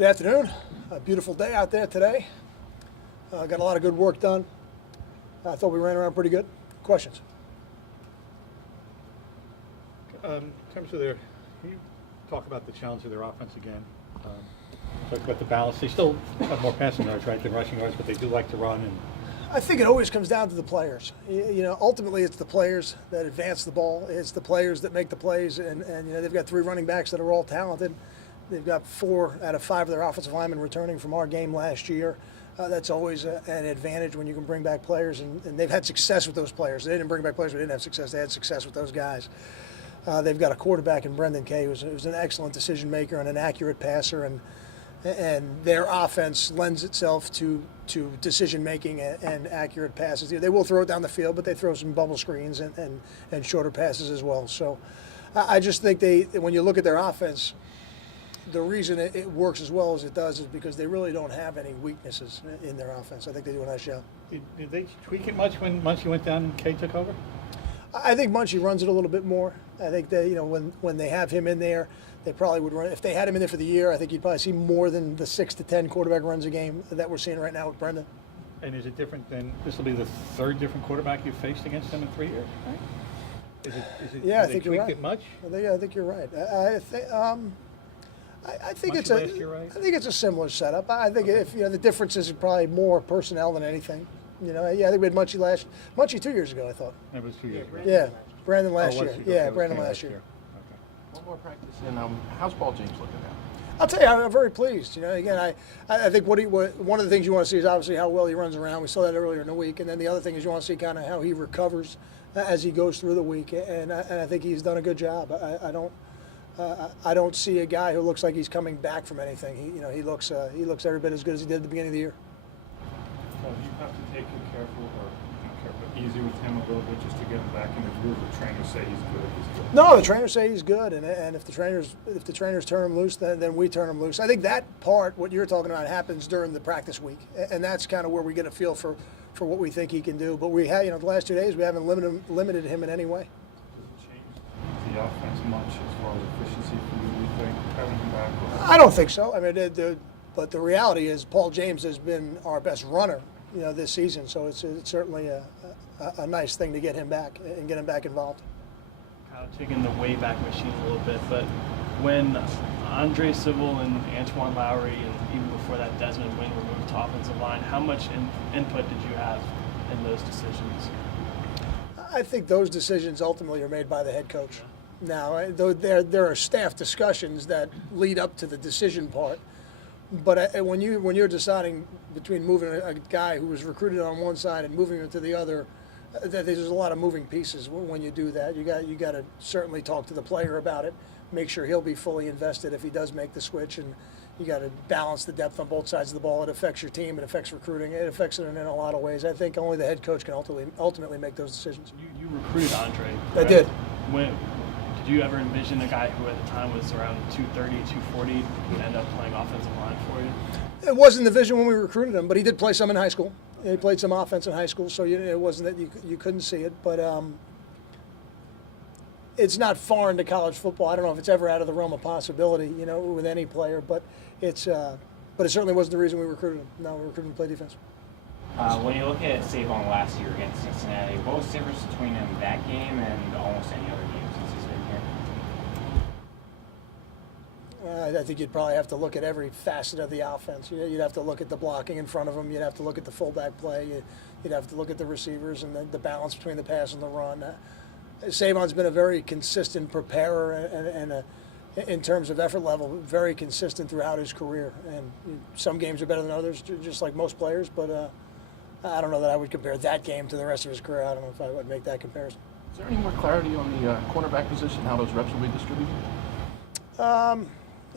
Good afternoon. A beautiful day out there today. Got a lot of good work done. I thought we ran around pretty good. Questions? In terms of can you talk about the challenge of their offense again? Talk about the balance. They still have more passing yards, right, than rushing yards, but they do like to run. And I think it always comes down to the players. Ultimately it's the players that advance the ball. It's the players that make the plays, and they've got 3 running backs that are all talented. They've got 4 out of 5 of their offensive linemen returning from our game last year. That's always an advantage when you can bring back players, and they've had success with those players. They didn't bring back players who didn't have success. They had success with those guys. They've got a quarterback in Brendan Kay who's an excellent decision maker and an accurate passer, and their offense lends itself to decision making and accurate passes. They will throw it down the field, but they throw some bubble screens and shorter passes as well. So I just think when you look at their offense, the reason it works as well as it does is because they really don't have any weaknesses in their offense. I think they do a nice job. did they tweak it much when Muncie went down and Kay took over? I think Muncie runs it a little bit more. I think that when they have him in there, they probably would run. If they had him in there for the year, I think you'd probably see more than the 6 to 10 quarterback runs a game that we're seeing right now with Brendan. And is it different than this will be the 3rd different quarterback you've faced against them in 3 years? Right? Yeah, I think you're right. It much? I think you're right. I think it's last year, right? I think it's a similar setup. I think if the differences are probably more personnel than anything. I think we had Muncie 2 years ago. I thought. That was 2 years ago. Yeah, Brandon last year. Okay, Yeah, Brandon last year. Okay. One more practice, and how's Paul James looking now? I'll tell you, I'm very pleased. Again, I think one of the things you want to see is obviously how well he runs around. We saw that earlier in the week, and then the other thing is you want to see kind of how he recovers as he goes through the week, and I think he's done a good job. I don't see a guy who looks like he's coming back from anything. He looks every bit as good as he did at the beginning of the year. Well, you have to take it careful, or not careful, easy with him a little bit just to get him back in the groove. The trainers say he's good. He's good. No, the trainers say he's good, and if the trainers turn him loose, then we turn him loose. I think that part, what you're talking about, happens during the practice week, and that's kind of where we get a feel for what we think he can do. But we have, the last 2 days, we haven't limited him in any way. Does it change the offense much as far as efficiency for you, think, having him back? I don't think so. I mean, but the reality is Paul James has been our best runner, this season. So it's certainly a nice thing to get him back and get him back involved. Kind of taking the way back machine a little bit, but when Andre Civil and Antoine Lowry, and even before that Desmond Wing were moved to offensive line, how much input did you have in those decisions? I think those decisions ultimately are made by the head coach. Now, though there are staff discussions that lead up to the decision part, but when you're deciding between moving a guy who was recruited on one side and moving him to the other, there's a lot of moving pieces when you do that. You got to certainly talk to the player about it, make sure he'll be fully invested if he does make the switch, and you got to balance the depth on both sides of the ball. It affects your team, it affects recruiting, it affects it in a lot of ways. I think only the head coach can ultimately make those decisions. You recruited Andre. I did. Did you ever envision a guy who at the time was around 230, 240 would end up playing offensive line for you? It wasn't the vision when we recruited him, but he did play some in high school. He played some offense in high school, so it wasn't that you couldn't see it. But it's not foreign to college football. I don't know if it's ever out of the realm of possibility, with any player. But it certainly wasn't the reason we recruited him. No, we recruited him to play defense. When you look at Savon last year against Cincinnati, what was the difference between him that game and almost any other game since he's been here? I think you'd probably have to look at every facet of the offense. You'd have to look at the blocking in front of him. You'd have to look at the fullback play. You'd have to look at the receivers and the balance between the pass and the run. Savon's been a very consistent preparer and in terms of effort level, very consistent throughout his career. And some games are better than others, just like most players. But I don't know that I would compare that game to the rest of his career. I don't know if I would make that comparison. Is there any more clarity on the cornerback position, how those reps will be distributed?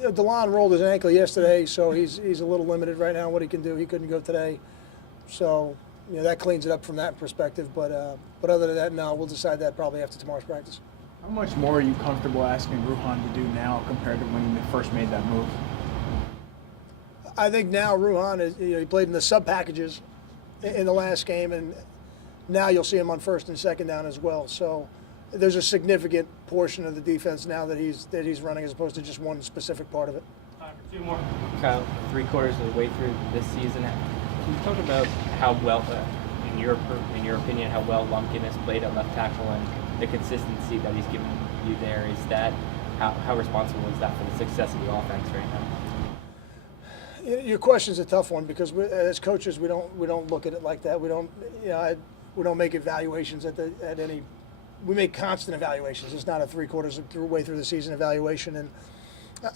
DeLon rolled his ankle yesterday, so he's a little limited right now on what he can do. He couldn't go today, so that cleans it up from that perspective. But other than that, no, we'll decide that probably after tomorrow's practice. How much more are you comfortable asking Ruhan to do now compared to when you first made that move? I think now Ruhan he played in the sub packages in the last game, and now you'll see him on first and second down as well. So there's a significant portion of the defense now that he's running as opposed to just one specific part of it. Time for 2 more. Kyle, 3/4 of the way through this season, can you talk about how well, in your opinion, how well Lumpkin has played at left tackle and the consistency that he's given you there? Is that how responsible is that for the success of the offense right now? Your question's a tough one because as coaches we don't look at it like that. We don't we don't make evaluations at any. We make constant evaluations. It's not a 3/4 of the way through the season evaluation. And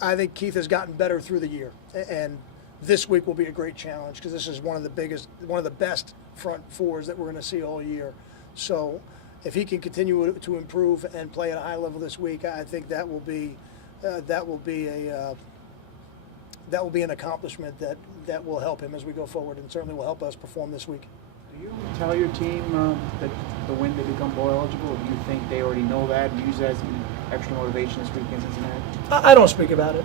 I think Keith has gotten better through the year. And this week will be a great challenge because this is one of the best front fours that we're going to see all year. So if he can continue to improve and play at a high level this week, I think that will be an accomplishment that will help him as we go forward, and certainly will help us perform this week. Do you tell your team that the win they become bowl eligible, or do you think they already know that and use it as an extra motivation this week in Cincinnati? I don't speak about it.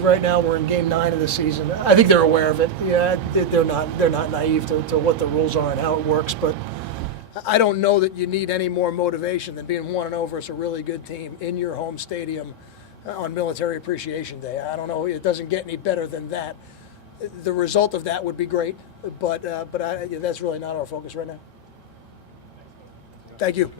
Right now we're in game 9 of the season. I think they're aware of it. Yeah, they're not naive to what the rules are and how it works, but I don't know that you need any more motivation than being 1-0 versus a really good team in your home stadium on Military Appreciation Day. I don't know. It doesn't get any better than that. The result of that would be great, but that's really not our focus right now. Thank you.